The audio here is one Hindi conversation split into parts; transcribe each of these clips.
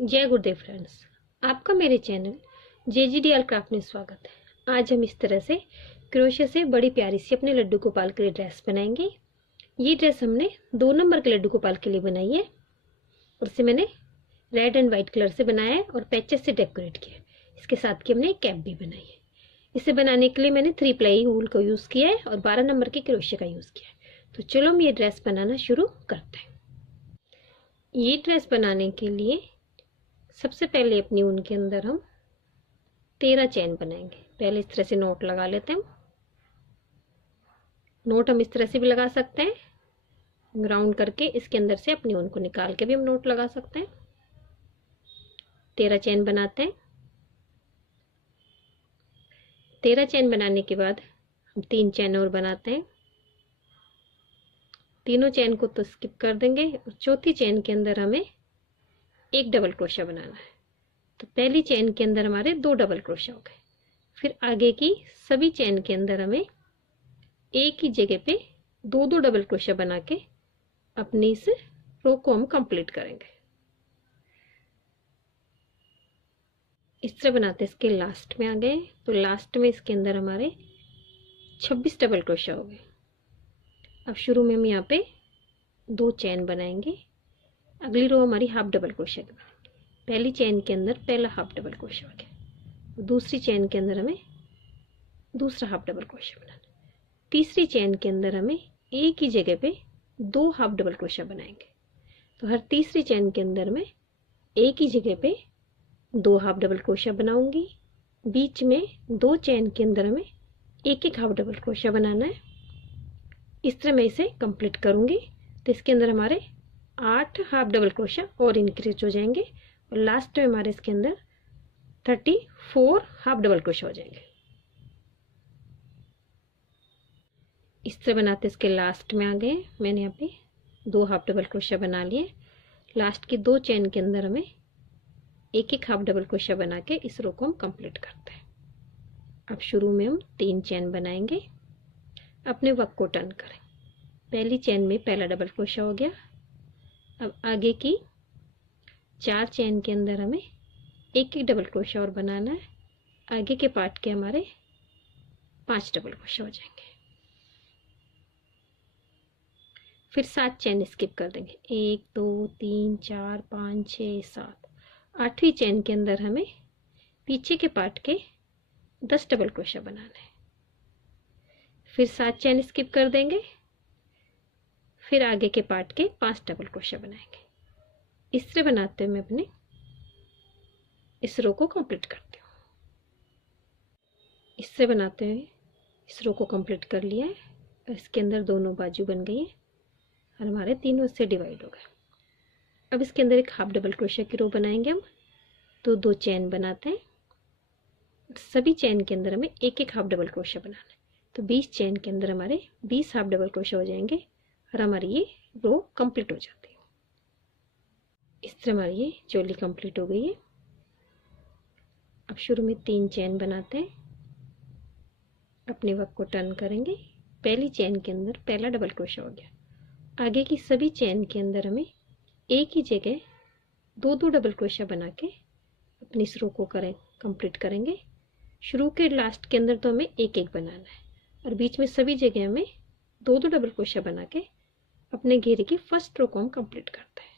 जय गुरुदेव फ्रेंड्स, आपका मेरे चैनल JGDL क्राफ्ट में स्वागत है। आज हम इस तरह से क्रोशे से बड़ी प्यारी सी अपने लड्डू गोपाल के लिए ड्रेस बनाएंगे। ये ड्रेस हमने 2 नंबर के लड्डू गोपाल के लिए बनाई है और इसे मैंने रेड एंड व्हाइट कलर से बनाया है और पैचेस से डेकोरेट किया है। इसके साथ की हमने एक कैप भी बनाई है। इसे बनाने के लिए मैंने 3 प्लाई वूल को यूज़ किया है और 12 नंबर के क्रोशे का यूज़ किया है। तो चलो हम ये ड्रेस बनाना शुरू करते हैं। ये ड्रेस बनाने के लिए सबसे पहले अपनी ऊन के अंदर हम 13 चैन बनाएंगे। पहले इस तरह से नोट लगा लेते हैं। नोट हम इस तरह से भी लगा सकते हैं, राउंड करके इसके अंदर से अपनी ऊन को निकाल के भी हम नोट लगा सकते हैं। 13 चैन बनाते हैं। 13 चैन बनाने के बाद हम 3 चैन और बनाते हैं। तीनों चैन को तो स्किप कर देंगे और चौथी चैन के अंदर हमें एक डबल क्रोशा बनाना है। तो पहली चैन के अंदर हमारे 2 डबल क्रोशा हो गए। फिर आगे की सभी चैन के अंदर हमें एक ही जगह पे 2-2 डबल क्रोशा बना के अपनी इस रो को हम कंप्लीट करेंगे। इस तरह बनाते इसके लास्ट में आ गए। तो लास्ट में इसके अंदर हमारे 26 डबल क्रोशा हो गए। अब शुरू में हम यहाँ पे 2 चैन बनाएंगे। अगली रो हमारी हाफ डबल क्रोशा की बनेगी। पहली चैन के अंदर पहला हाफ डबल क्रोशा हो गया। दूसरी चैन के अंदर हमें दूसरा हाफ डबल क्रोशा बनाना। तीसरी चैन के अंदर हमें एक ही जगह पे 2 हाफ डबल क्रोशा बनाएंगे। तो हर तीसरी चैन के अंदर मैं एक ही जगह पे 2 हाफ डबल क्रोशा बनाऊंगी। बीच में 2 चैन के अंदर हमें एक एक हाफ डबल क्रोशा बनाना है। इस तरह मैं इसे कंप्लीट करूंगी। तो इसके अंदर हमारे 8 हाफ डबल क्रोशा और इंक्रीज हो जाएंगे और लास्ट में हमारे इसके अंदर 34 हाफ डबल क्रोशा हो जाएंगे। इस तरह बनाते इसके लास्ट में आ गए। मैंने यहाँ पे 2 हाफ डबल क्रोशा बना लिए। लास्ट की 2 चैन के अंदर हमें एक एक हाफ डबल क्रोशा बना के इस रो को हम कंप्लीट करते हैं। अब शुरू में हम 3 चैन बनाएंगे। अपने वर्क को टर्न करें। पहली चैन में पहला डबल क्रोशा हो गया। अब आगे की 4 चैन के अंदर हमें एक एक डबल क्रोशा और बनाना है। आगे के पार्ट के हमारे 5 डबल क्रोशा हो जाएंगे। फिर 7 चैन स्किप कर देंगे। 1 2 3 4 5 6 7। 8वीं चैन के अंदर हमें पीछे के पार्ट के 10 डबल क्रोशा बनाना है। फिर 7 चैन स्किप कर देंगे। फिर आगे के पार्ट के 5 डबल क्रोशा बनाएंगे। इस तरह बनाते हुए मैं अपने इस रो को कंप्लीट करती हूँ। इस तरह बनाते हुए इस रो को कंप्लीट कर लिया है और इसके अंदर दोनों बाजू बन गई है और हमारे तीनों से डिवाइड हो गए। अब इसके अंदर एक हाफ डबल क्रोशा की रो बनाएंगे हम। तो 2 चैन बनाते हैं। सभी चैन के अंदर हमें एक एक हाफ डबल क्रोशा बनाना है। तो 20 चैन के अंदर हमारे 20 हाफ डबल क्रोशा हो जाएंगे और हमारी ये रो कंप्लीट हो जाती है। इस तरह हमारी ये चोली कंप्लीट हो गई है। अब शुरू में 3 चैन बनाते हैं। अपने वर्क को टर्न करेंगे। पहली चैन के अंदर पहला डबल क्रोशा हो गया। आगे की सभी चैन के अंदर हमें एक ही जगह 2-2 डबल क्रोशा बना के अपनी इस रो को कंप्लीट करेंगे। शुरू के लास्ट के अंदर तो हमें एक एक बनाना है और बीच में सभी जगह हमें 2-2 डबल क्रोशा बना के अपने घेरे की फर्स्ट रो को हम कंप्लीट करते हैं।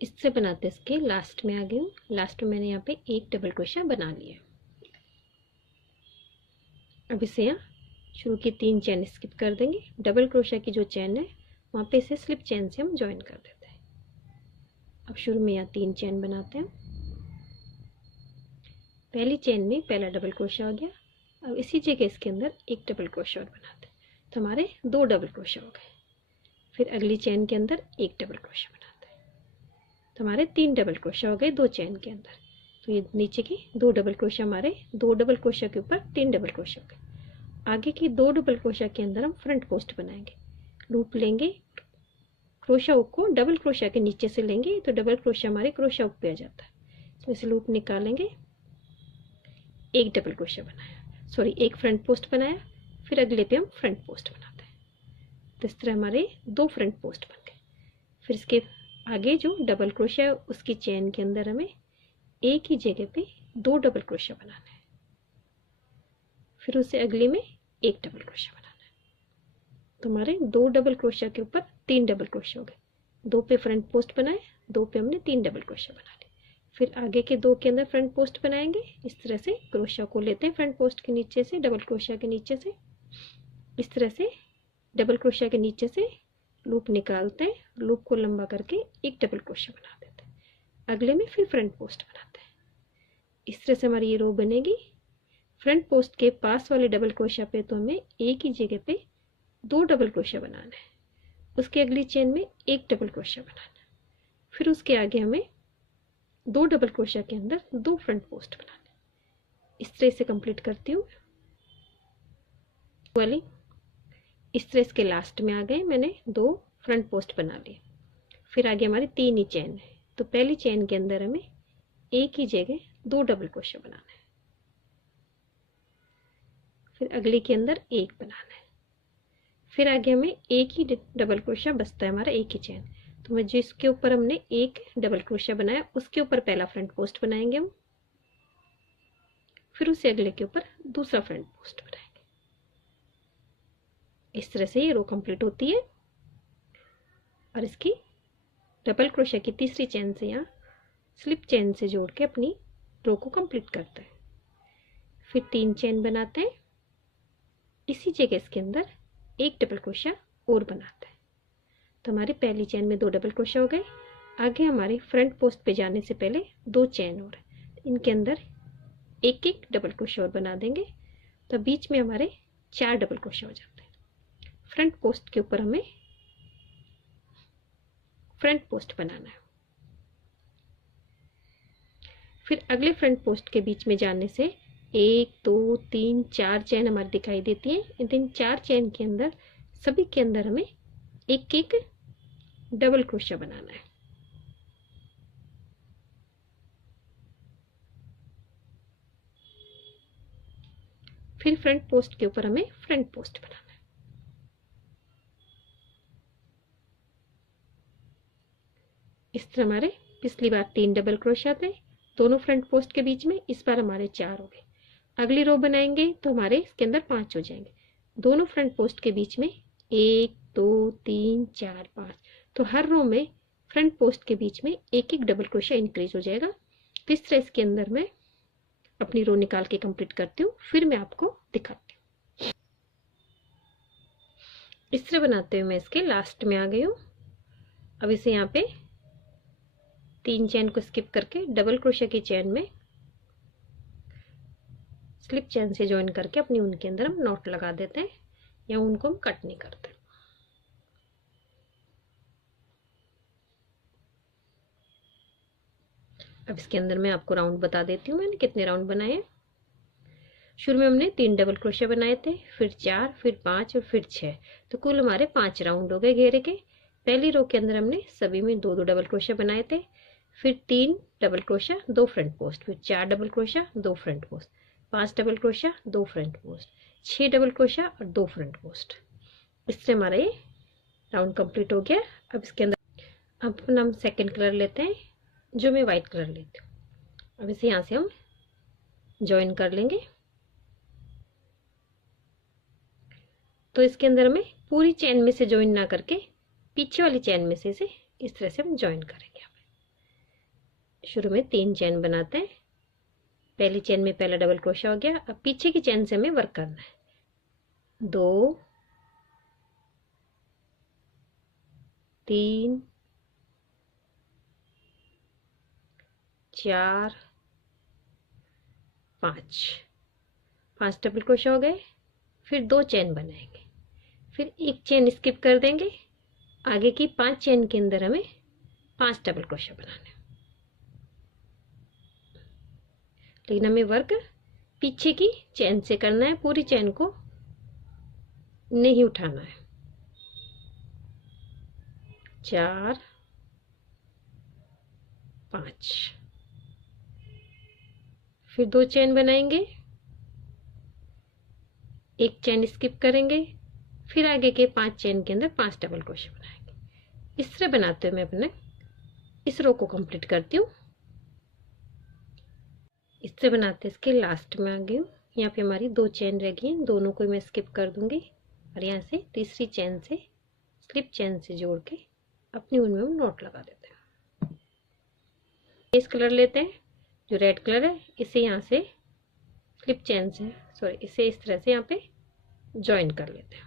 इससे बनाते इसके लास्ट में आ गई हूँ। लास्ट में मैंने यहाँ पे एक डबल क्रोशा बना लिया। अब इसे यहाँ शुरू की 3 चैन स्किप कर देंगे। डबल क्रोशा की जो चैन है वहाँ पे इसे स्लिप चैन से हम ज्वाइन कर देते हैं। अब शुरू में यहाँ 3 चैन बनाते हैं। पहली चैन में पहला डबल क्रोशा हो गया। अब इसी जगह इसके अंदर एक डबल क्रोशा और बनाते हैं। तो हमारे 2 डबल क्रोशा हो गए। फिर अगली चैन के अंदर एक डबल क्रोशा बनाते हैं। तो हमारे 3 डबल क्रोशा हो गए 2 चैन के अंदर। तो ये नीचे की 2 डबल क्रोशा हमारे 2 डबल क्रोशा के ऊपर 3 डबल क्रोशा हो गए। आगे की 2 डबल क्रोशा के अंदर हम फ्रंट पोस्ट बनाएंगे। लूप लेंगे, क्रोशा हुक को डबल क्रोशा के नीचे से लेंगे तो डबल क्रोशा हमारे क्रोशा हुक पे आ जाता है। तो इसे लूप निकालेंगे। एक डबल क्रोशा बनाया, सॉरी एक फ्रंट पोस्ट बनाया। फिर अगले पे हम फ्रंट पोस्ट बनाते हैं। तो इस तरह हमारे 2 फ्रंट पोस्ट बन गए। फिर इसके आगे जो डबल क्रोशिया है उसकी चेन के अंदर हमें एक ही जगह पे 2 डबल क्रोशिया बनाना है, फिर उससे अगली में एक डबल क्रोशिया बनाना है। तो हमारे 2 डबल क्रोशिया के ऊपर 3 डबल क्रोशिया हो गए, 2 पे फ्रंट पोस्ट बनाए, 2 पे हमने 3 डबल क्रोशिया बना लिए। फिर आगे के 2 के अंदर फ्रंट पोस्ट बनाएंगे। इस तरह से क्रोशिया को लेते हैं फ्रंट पोस्ट के नीचे से, डबल क्रोशिया के नीचे से, इस तरह से डबल क्रोशिया के नीचे से लूप निकालते हैं, लूप को लंबा करके एक डबल क्रोशिया बना देते हैं, अगले में फिर फ्रंट पोस्ट बनाते हैं। इस तरह से हमारी ये रो बनेगी। फ्रंट पोस्ट के पास वाले डबल क्रोशिया पे तो हमें एक ही जगह पे 2 डबल क्रोशिया बनाना है, उसके अगली चेन में एक डबल क्रोशिया बनाना है, फिर उसके आगे हमें 2 डबल क्रोशिया के अंदर 2 फ्रंट पोस्ट बनाने। इस तरह से कंप्लीट करती हूँ वाली। इस तरह इसके लास्ट में आ गए, मैंने 2 फ्रंट पोस्ट बना लिए। फिर आगे हमारी 3 ही चेन है, तो पहली चेन के अंदर हमें एक ही जगह 2 डबल क्रोशिया बनाना है, फिर अगली के अंदर एक बनाना है, फिर आगे हमें एक ही डबल क्रोशिया बचता है हमारा एक ही चेन, तो मैं जिसके ऊपर हमने एक डबल क्रोशिया बनाया उसके ऊपर पहला फ्रंट पोस्ट बनाएंगे हम, फिर उसे अगले के ऊपर दूसरा फ्रंट पोस्ट बनाएंगे। इस तरह से ये रो कंप्लीट होती है। और इसकी डबल क्रोशिया की तीसरी चेन से यहाँ स्लिप चेन से जोड़ के अपनी रो को कंप्लीट करते हैं। फिर 3 चेन बनाते हैं, इसी जगह इसके अंदर एक डबल क्रोशिया और बनाते हैं। तो हमारी पहली चेन में 2 डबल क्रोशिया हो गए। आगे हमारे फ्रंट पोस्ट पे जाने से पहले 2 चेन और, इनके अंदर एक एक डबल क्रोशिया और बना देंगे, तो बीच में हमारे 4 डबल क्रोशिया हो जाते हैं। फ्रंट पोस्ट के ऊपर हमें फ्रंट पोस्ट बनाना है, फिर अगले फ्रंट पोस्ट के बीच में जाने से 1 2 3 4 चेन हमारी दिखाई देती है। इन 4 चेन के अंदर सभी के अंदर हमें एक एक डबल क्रोशिया बनाना है। फिर फ्रंट पोस्ट के ऊपर हमें फ्रंट पोस्ट बनाना है। इस तरह हमारे पिछली बार 3 डबल क्रोशिया थे दोनों फ्रंट पोस्ट के बीच में, इस बार हमारे 4 हो गए। अगली रो बनाएंगे तो हमारे इसके अंदर 5 हो जाएंगे, दोनों फ्रंट पोस्ट के बीच में 1 2 3 4 5, तो हर रो में फ्रंट पोस्ट के बीच में एक एक डबल क्रोशिया इंक्रीज हो जाएगा। इस तरह इसके अंदर मैं अपनी रो निकाल के कंप्लीट करती हूँ, फिर मैं आपको दिखाती हूँ। इस तरह बनाते हुए मैं इसके लास्ट में आ गई हूँ। अब इसे यहाँ पे 3 चेन को स्किप करके डबल क्रोशिया की चेन में स्लिप चेन से ज्वाइन करके अपनी ऊन के अंदर हम नॉट लगा देते हैं, या ऊन को हम कट नहीं करते। अब इसके अंदर मैं आपको राउंड बता देती हूँ मैंने कितने राउंड बनाए हैं। शुरू में हमने 3 डबल क्रोशिया बनाए थे, फिर 4, फिर 5 और फिर 6, तो कुल हमारे 5 राउंड हो गए घेरे के। पहली रो के अंदर हमने सभी में 2 2 डबल क्रोशिया बनाए थे, फिर 3 डबल क्रोशिया 2 फ्रंट पोस्ट, फिर 4 double crochet 2 front post, 5 double crochet 2 front post, 6 double crochet और 2 फ्रंट पोस्ट। इससे हमारा ये राउंड कंप्लीट हो गया। अब इसके अंदर अब हम सेकंड कलर लेते हैं, जो मैं वाइट कलर लेती हूँ। अब इसे यहाँ से हम ज्वाइन कर लेंगे। तो इसके अंदर हमें पूरी चेन में से ज्वाइन ना करके पीछे वाली चेन में से इसे इस तरह से हम ज्वाइन करेंगे। शुरू में 3 चेन बनाते हैं, पहली चेन में पहला डबल क्रोशिया हो गया। अब पीछे की चेन से हमें वर्क करना है, 2 3 4 5 डबल क्रोशिया हो गए। फिर 2 चेन बनाएंगे, फिर एक चेन स्किप कर देंगे, आगे की 5 चेन के अंदर हमें 5 डबल क्रोशिया बनाने, लेकिन हमें वर्क पीछे की चेन से करना है, पूरी चेन को नहीं उठाना है। 4 5, फिर 2 चेन बनाएंगे, एक चेन स्किप करेंगे, फिर आगे के 5 चेन के अंदर 5 डबल क्रोशिया बनाएंगे। इस तरह बनाते हुए मैं अपने इस रो को कंप्लीट करती हूँ। इससे बनाते इसके लास्ट में आ गई हूँ। यहाँ पे हमारी 2 चेन रह गई हैं, दोनों को मैं स्किप कर दूंगी और यहाँ से तीसरी चेन से स्लिप चेन से जोड़ के अपनी ऊन में हम नॉट लगा देते हैं। बेस कलर लेते हैं जो रेड कलर है, इसे यहाँ से स्लिप चेन से इसे इस तरह से यहाँ पे ज्वाइन कर लेते हैं।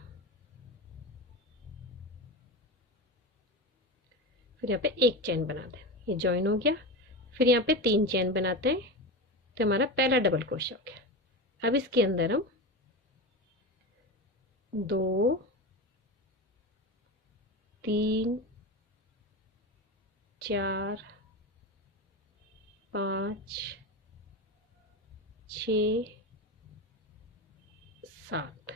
फिर यहाँ पे एक चेन बनाते हैं, ये ज्वाइन हो गया। फिर यहाँ पे 3 चेन बनाते हैं, तो हमारा पहला डबल क्रोशा हो गया। अब इसके अंदर हम 2 3 4 5 6 7,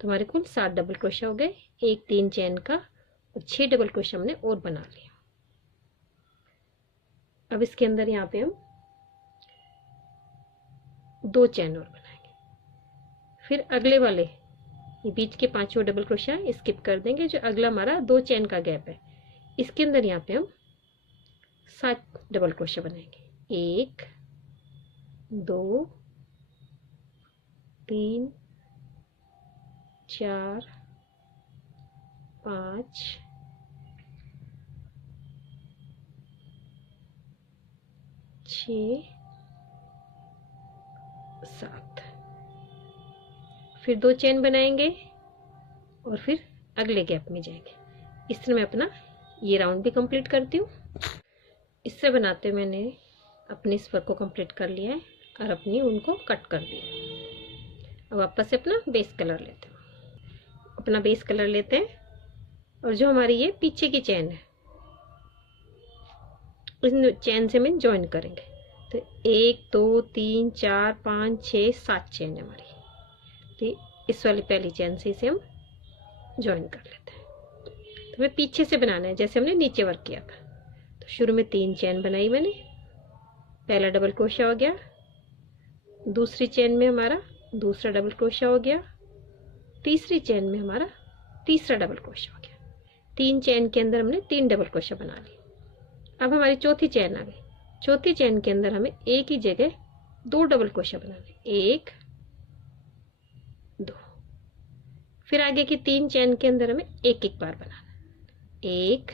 तो हमारे कुल 7 डबल क्रोशा हो गए। एक 3 चेन का और 6 डबल क्रोशा हमने और बना लिया। अब इसके अंदर यहाँ पे हम 2 चेन और बनाएंगे। फिर अगले वाले ये बीच के 5 डबल क्रोशा स्किप कर देंगे, जो अगला हमारा 2 चेन का गैप है, इसके अंदर यहाँ पे हम 7 डबल क्रोशा बनाएंगे। 1 2 3 4 5 6 7, फिर 2 चेन बनाएंगे और फिर अगले गैप में जाएंगे। इस तरह मैं अपना ये राउंड भी कंप्लीट करती हूँ। इससे बनाते हुए मैंने अपने इस वर्क को कंप्लीट कर लिया है और अपनी ऊन को कट कर दिया। अब वापस से अपना बेस कलर लेते हैं। अपना बेस कलर लेते हैं और जो हमारी ये पीछे की चेन है, इस चेन से हम ज्वाइन करेंगे। तो 1 2 3 4 5 6 7 चेन है हमारी, तो इस वाली पहली चेन से इसे हम ज्वाइन कर लेते हैं। तो हमें पीछे से बनाना है जैसे हमने नीचे वर्क किया था। तो शुरू में 3 चेन बनाई मैंने, पहला डबल क्रोशा हो गया, दूसरी चेन में हमारा दूसरा डबल क्रोशा हो गया, तीसरी चेन में हमारा तीसरा डबल क्रोशा हो गया। 3 चेन के अंदर हमने 3 डबल क्रोशा बना ली। अब हमारी चौथी चेन आ गई। चौथी चेन के अंदर हमें एक ही जगह 2 डबल क्रोशा बनाने, 1 2। फिर आगे की 3 चेन के अंदर हमें एक एक बार बनाना, 1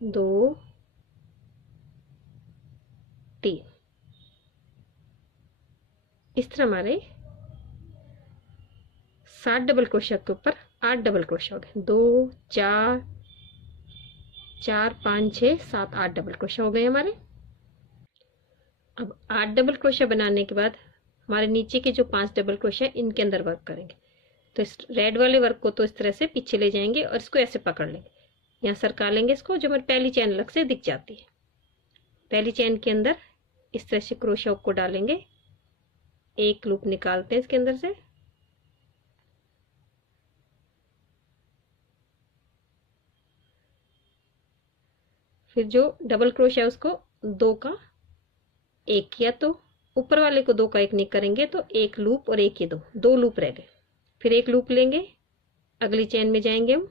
2 3। इस तरह हमारे 7 डबल क्रोशा के ऊपर 8 डबल क्रोशा हो गए। 2 4 4 5 6 7 8 डबल क्रोशा हो गए हमारे। अब 8 डबल क्रोशा बनाने के बाद हमारे नीचे के जो 5 डबल क्रोशा है इनके अंदर वर्क करेंगे। तो इस रेड वाले वर्क को तो इस तरह से पीछे ले जाएंगे और इसको ऐसे पकड़ लेंगे, यहाँ सरका लेंगे इसको, जो हमारी पहली चेन अलग से दिख जाती है। पहली चेन के अंदर इस तरह से क्रोशा को डालेंगे, एक लूप निकालते हैं इसके अंदर से, फिर जो डबल क्रोशा है उसको 2 का 1 किया, तो ऊपर वाले को 2 का 1 नहीं करेंगे तो एक लूप और एक ये 2 लूप रह गए। फिर एक लूप लेंगे, अगली चेन में जाएंगे हम,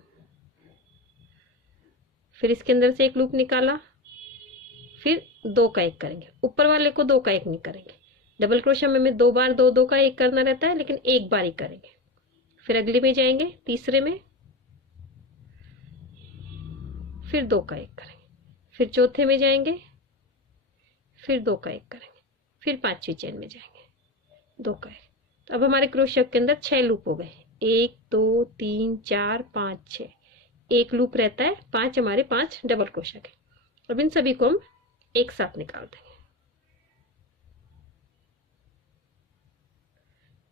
फिर इसके अंदर से एक लूप निकाला, फिर 2 का 1 करेंगे, ऊपर वाले को 2 का 1 नहीं करेंगे। डबल क्रोशा में हमें 2 बार 2 का 1 करना रहता है, लेकिन एक बार ही करेंगे। फिर अगले में जाएंगे, तीसरे में, फिर 2 का 1 करेंगे, फिर चौथे में जाएंगे, फिर 2 का 1 करेंगे, फिर 5वीं चेन में जाएंगे, 2 का 1। तो अब हमारे क्रोशा के अंदर 6 लूप हो गए, 1 2 3 4 5 6, एक लूप रहता है 5 हमारे 5 डबल क्रोशा के। अब इन सभी को हम एक साथ निकाल देंगे,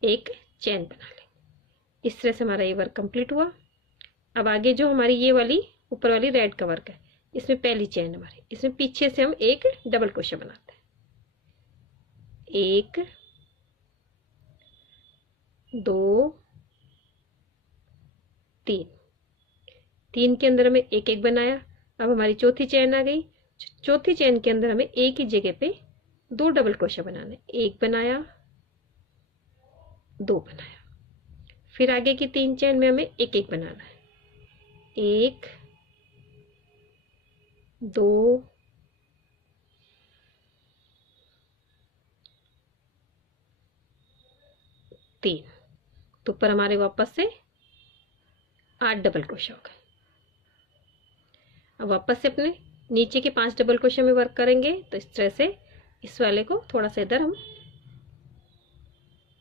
एक चेन बना लेंगे। इस तरह से हमारा ये वर्क कंप्लीट हुआ। अब आगे जो हमारी ये वाली ऊपर वाली रेड का वर्क है, इसमें पहली चेन हमारी, इसमें पीछे से हम एक डबल क्रोशा बनाते हैं, 1 2 3। 3 के अंदर हमें एक एक बनाया। अब हमारी चौथी चेन आ गई। चौथी चेन के अंदर हमें एक ही जगह पे 2 डबल क्रोशा बनाने, 1 बनाया 2 बनाया। फिर आगे की 3 चेन में हमें एक एक बनाना है, 1 2 3। तो ऊपर हमारे वापस से 8 डबल क्रोशा हो गए। अब वापस से अपने नीचे के 5 डबल क्रोशा में वर्क करेंगे। तो इस तरह से इस वाले को थोड़ा सा इधर हम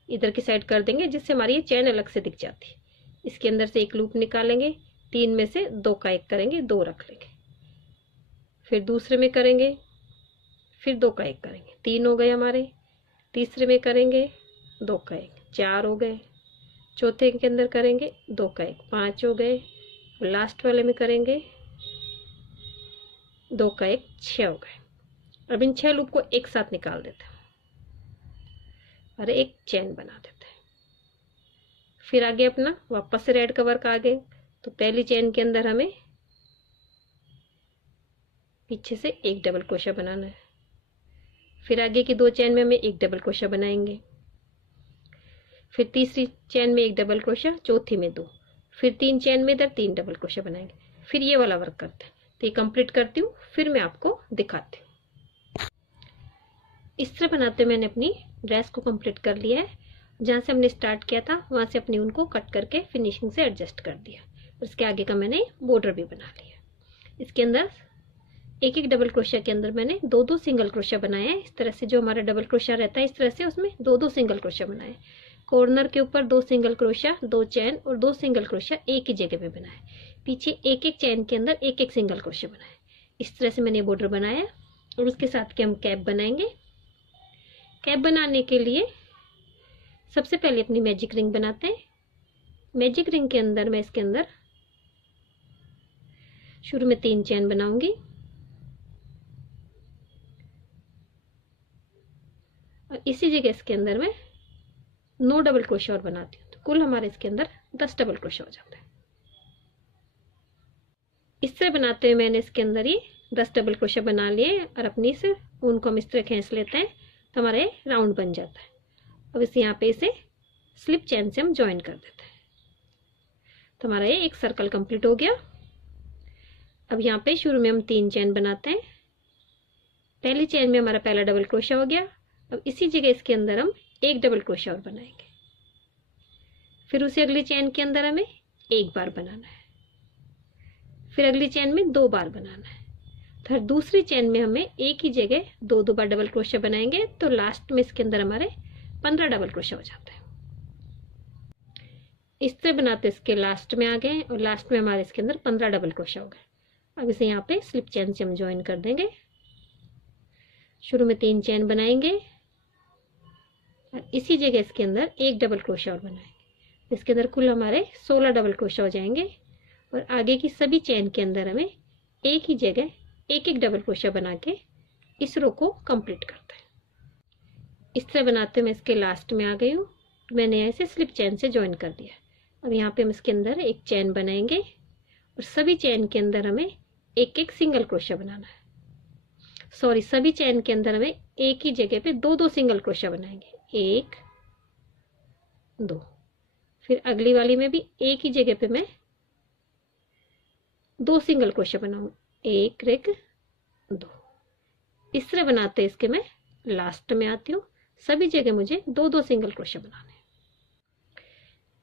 इधर की साइड कर देंगे, जिससे हमारी ये चैन अलग से दिख जाती है। इसके अंदर से एक लूप निकालेंगे, 3 में से 2 का 1 करेंगे, 2 रख लेंगे। फिर दूसरे में करेंगे, फिर 2 का 1 करेंगे, 3 हो गए हमारे। तीसरे में करेंगे 2 का 1, 4 हो गए। चौथे के अंदर करेंगे 2 का 1, 5 हो गए। लास्ट वाले में करेंगे 2 का 1, 6 हो गए। अब इन 6 लूप को एक साथ निकाल देते हैं और एक चेन बना देते हैं। फिर आगे अपना वापस से रेड का वर्क आ गए। तो पहली चेन के अंदर हमें पीछे से एक डबल क्रोशा बनाना है। फिर आगे की 2 चेन में हमें एक डबल क्रोशा बनाएंगे। फिर तीसरी चेन में एक डबल क्रोशा, चौथी में 2, फिर 3 चेन में इधर 3 डबल क्रोशा बनाएंगे। फिर ये वाला वर्क करते हैं। तो ये कंप्लीट करती हूँ, फिर मैं आपको दिखाती हूँ। इस तरह बनाते हुए मैंने अपनी ड्रेस को कंप्लीट कर लिया है। जहाँ से हमने स्टार्ट किया था वहाँ से अपनी उनको कट करके फिनिशिंग से एडजस्ट कर दिया। उसके आगे का मैंने बॉर्डर भी बना लिया। इसके अंदर एक एक डबल क्रोशिया के अंदर मैंने 2-2 सिंगल क्रोशिया बनाया है। इस तरह से जो हमारा डबल क्रोशिया रहता है, इस तरह से उसमें 2-2 सिंगल क्रोशिया बनाए। कॉर्नर के ऊपर 2 सिंगल क्रोशिया, 2 चैन और 2 सिंगल क्रोशिया एक ही जगह पे बनाए। पीछे एक एक चैन के अंदर एक एक सिंगल क्रोशिया बनाए। इस तरह से मैंने बॉर्डर बनाया और उसके साथ के हम कैप बनाएंगे। कैप बनाने के लिए सबसे पहले अपनी मैजिक रिंग बनाते हैं। मैजिक रिंग के अंदर मैं इसके अंदर शुरू में 3 चैन बनाऊंगी और इसी जगह इसके अंदर मैं 9 डबल क्रोशिया और बनाती हूँ। तो कुल हमारे इसके अंदर 10 डबल क्रोशिया हो जाता है। इस तरह बनाते हुए मैंने इसके अंदर ये 10 डबल क्रोशिया बना लिए और अपनी से ऊन को हम इस तरह खींच लेते हैं तो हमारे राउंड बन जाता है। अब इस यहाँ पे इसे स्लिप चैन से हम ज्वाइन कर देते हैं। तो हमारा ये एक सर्कल कंप्लीट हो गया। अब यहाँ पे शुरू में हम 3 चैन बनाते हैं। पहली चैन में हमारा पहला डबल क्रोशिया हो गया। अब इसी जगह इसके अंदर हम एक डबल क्रोशिया और बनाएंगे। फिर उसी अगली चैन के अंदर हमें एक बार बनाना है। फिर अगली चैन में 2 बार बनाना है। फिर दूसरी चैन में हमें एक ही जगह 2-2 बार डबल क्रोशिया बनाएंगे। तो लास्ट में इसके अंदर हमारे 15 डबल क्रोशिया हो जाता है। इस तरह बनाते इसके लास्ट में आ गए और लास्ट में हमारे इसके अंदर 15 डबल क्रोशिया हो गए। अब इसे यहाँ पे स्लिप चैन से हम ज्वाइन कर देंगे। शुरू में 3 चैन बनाएंगे और इसी जगह इसके अंदर एक डबल क्रोशिया और बनाएंगे। इसके अंदर कुल हमारे 16 डबल क्रोशिया हो जाएंगे और आगे की सभी चैन के अंदर हमें एक ही जगह एक एक डबल क्रोशिया बना के इस रो को कंप्लीट करते हैं। इस तरह बनाते मैं इसके लास्ट में आ गई हूँ। मैंने ऐसे स्लिप चैन से ज्वाइन कर दिया। अब यहाँ पे हम इसके अंदर एक चैन बनाएंगे और सभी चैन के अंदर हमें एक एक सिंगल क्रोशिया बनाना है। सॉरी, सभी चैन के अंदर हमें एक ही जगह पे 2-2 सिंगल क्रोशिया बनाएंगे। 1 2। फिर अगली वाली में भी एक ही जगह पे मैं 2 सिंगल क्रोशिया बनाऊंगी। 1 2। इस तरह बनाते इसके मैं लास्ट में आती हूँ। सभी जगह मुझे 2-2 सिंगल क्रोशिया बनाने हैं।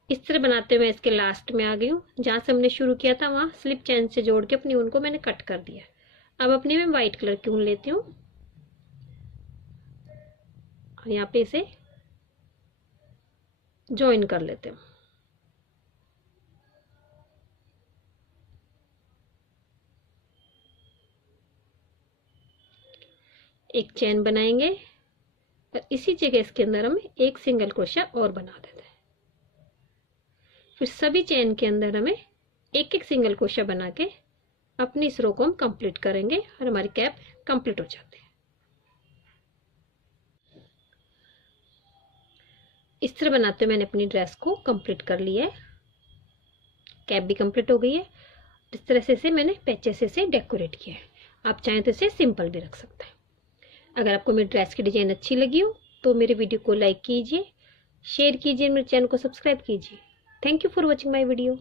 इस तरह बनाते हुए इसके लास्ट में आ गई हूँ। जहाँ से हमने शुरू किया था वहाँ स्लिप चैन से जोड़ के अपनी ऊन को मैंने कट कर दिया। अब अपनी मैं व्हाइट कलर की ऊन लेती हूँ और यहाँ पे इसे ज्वाइन कर लेते हैं। एक चैन बनाएंगे और इसी जगह इसके अंदर हम एक सिंगल क्रोशिया और बना देते हैं। फिर सभी चैन के अंदर हमें एक एक सिंगल क्रोशिया बना के अपनी इस रो को हम कंप्लीट करेंगे और हमारी कैप कंप्लीट हो जाती है। इस तरह बनाते मैंने अपनी ड्रेस को कंप्लीट कर लिया है। कैप भी कंप्लीट हो गई है। इस तरह से इसे मैंने पैचेस से डेकोरेट किया है। आप चाहें तो इसे सिंपल भी रख सकते हैं। अगर आपको मेरी ड्रेस की डिजाइन अच्छी लगी हो तो मेरे वीडियो को लाइक कीजिए, शेयर कीजिए, मेरे चैनल को सब्सक्राइब कीजिए। Thank you for watching my video.